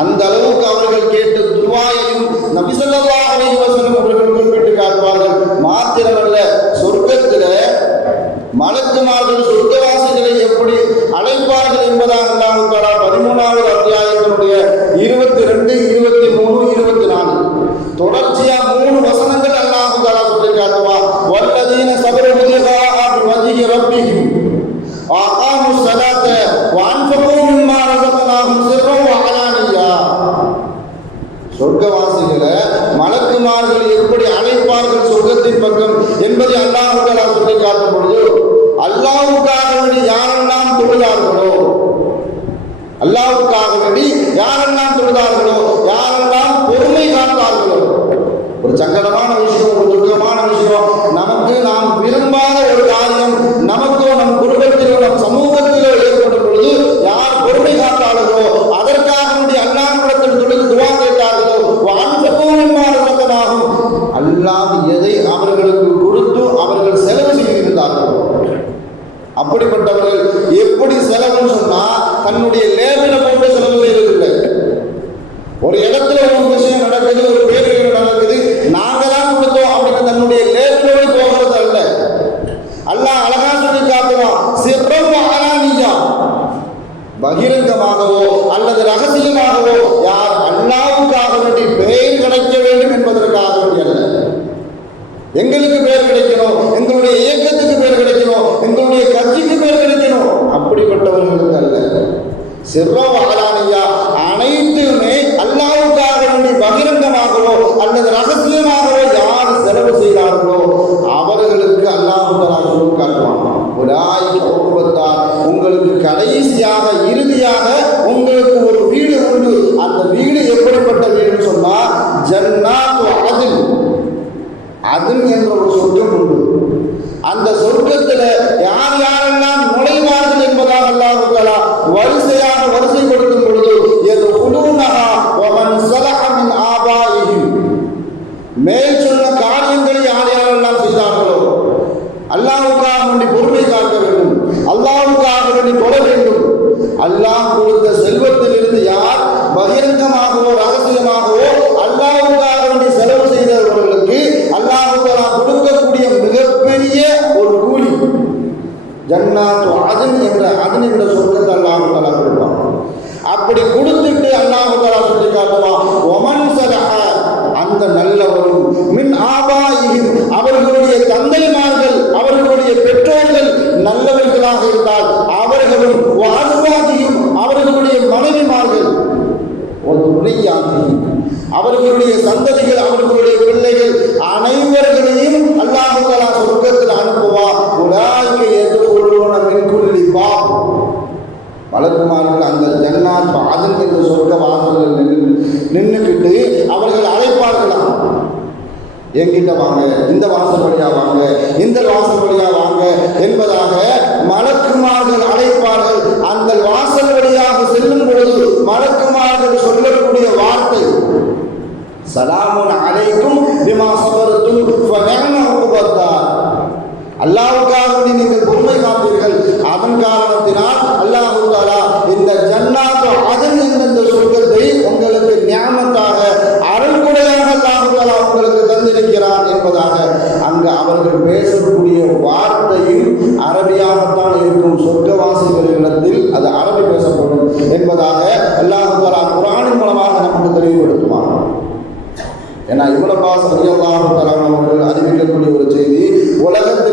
அந்த அளவுக்கு அவர்கள் கேட்ட துவாயையும் நபிசல்லா அலைஹி அவர்கள் குறிப்பிட்டு காட்டுவார்கள். மாத்திரமல்ல சொர்க்கத்தில் மலக்குமார்கள் சொர்க்க சொர்க்கவாசிகளை மலக்குமார்கள் எப்படி அழைப்பார்கள் சொர்க்கத்தின் பக்கம் என்பதை அல்லாஹுக்காக சொல்லி காட்டும் பொழுது அல்லாவுக்காக வேண்டி யாரெல்லாம் தொழுதார்களோ அல்லாவுக்காக வேண்டி யாரெல்லாம் தொழுதார்களோ யாரெல்லாம் பொறுமை காத்தார்களோ ஒரு சங்கடமான அல்லாஹ் அவர்களுக்கு கொடுத்து அவர்கள் செலவு செய்திருந்தார்கள்? அப்படிப்பட்டவர்கள் எப்படி செலவுன்னு சொன்னா தன்னுடைய லேபில போட்டு செலவு செய்வதில்லை ஒரு இடத்துல ஒரு விஷயம் நடக்குது ஒரு பேர்கள் நடக்குது நாங்க தான் கொடுத்தோம் அப்படின்னு தன்னுடைய லேபிலோடு போகிறது அல்ல. அல்லாஹ் அழகா சொல்லி காட்டுவான் சிறப்பு அலானியா பகிரங்கமாகவோ அல்லது ரகசியமாகவோ யார் அல்லாவுக்காக வேண்டி பெயர் கிடைக்க வேண்டும் என்பதற்காக வேண்டி அல்ல எங்களுக்கு பேர் கிடைக்கணும் எங்களுடைய இயக்கத்துக்கு பேர் கிடைக்கணும் எங்களுடைய கட்சிக்கு பேர் கிடைக்கணும். அப்படிப்பட்டவர்களுக்கு அல்ல. சிறோ அகலானியா அனைத்துமே அல்லாவுக்காக வேண்டி பகிரங்கமாகவோ அல்லது ரகசியமாகவோ யார் செலவு செய்கிறார்களோ அவர்களுக்கு அல்லாஹுத்தலா காட்டுவாங்க உங்களுக்கு கடைசியாக இறுதியாக உங்களுக்கு ஒரு வீடு உண்டு. அந்த வீடு எப்படிப்பட்ட வீடுன்னு சொன்னா ஜன்னாத்து அதில் அதில் என்ற ஒரு சொத்து உண்டு. அந்த சொர்க்கத்தில் யார் யாரெல்லாம் நுழைவார்கள் என்பதாக அல்லாஹுக்கலா வரிசையாக வரிசைப்படுத்தும் பொழுது எது குலூனஹா வமன் சலகமின் ஆபாயி மேல் சொன்ன காரியங்களை யார் யாரெல்லாம் செய்தார்களோ அல்லாஹுக்காக வேண்டி பொறுமை காக்க வேண்டும் அல்லாஹுக்காக வேண்டி தொழ வேண்டும். அல்லாஹ் கொடுத்த ஜன்னாத்து அதன் என்ற அதன் என்ற சொர்க்கத்தை அல்லாஹுக்காக கொடுப்பான் அப்படி கொடுத்துட்டு அல்லாஹுக்காக சொல்லி காட்டுவான் ஒமன் சலஹ அந்த நல்லவரும் மின் ஆபாயும் அவர்களுடைய தந்தைமார்கள் அவர்களுடைய பெற்றோர்கள் நல்லவர்களாக இருந்தால் அவர்களும் வாசுவாதியும் அவர்களுடைய மனைவிமார்கள் ஒரு துணையாகியும் அவர்களுடைய சந்ததிகள் அவர்களுடைய பிள்ளைகள் அனைவர்களையும் அல்லாஹுலா சொர்க்கத்தில் எங்கிட்ட வாங்க இந்த வாசல் வழியா வாங்க இந்த வாசல் வழியா வாங்க என்பதாக மலக்குமார்கள் அழைப்பார்கள். அந்த வாசல் வழியாக செல்லும் பொழுது மலக்குமார்கள் சொல்லக்கூடிய வார்த்தை சலாமுன் அழைக்கும் பிமா சபரத்தும் நீங்கள் பொறுமை காப்பீர்கள். அதன் காரணத்தினால் அல்லாஹ் இந்த ஜன்னாத்து இருப்பதாக அங்கு அவர்கள் பேசக்கூடிய வார்த்தையும் அரபியாகத்தான் இருக்கும் சொர்க்கவாசிகளிடத்தில் அது அரபி பேசப்படும் என்பதாக அல்லாஹால குரானின் மூலமாக நமக்கு தெளிவுபடுத்துவான். ஏன்னா இவ்வளவு சரியல்லாஹு அவர்கள் அறிவிக்கக்கூடிய ஒரு செய்தி உலகத்தில்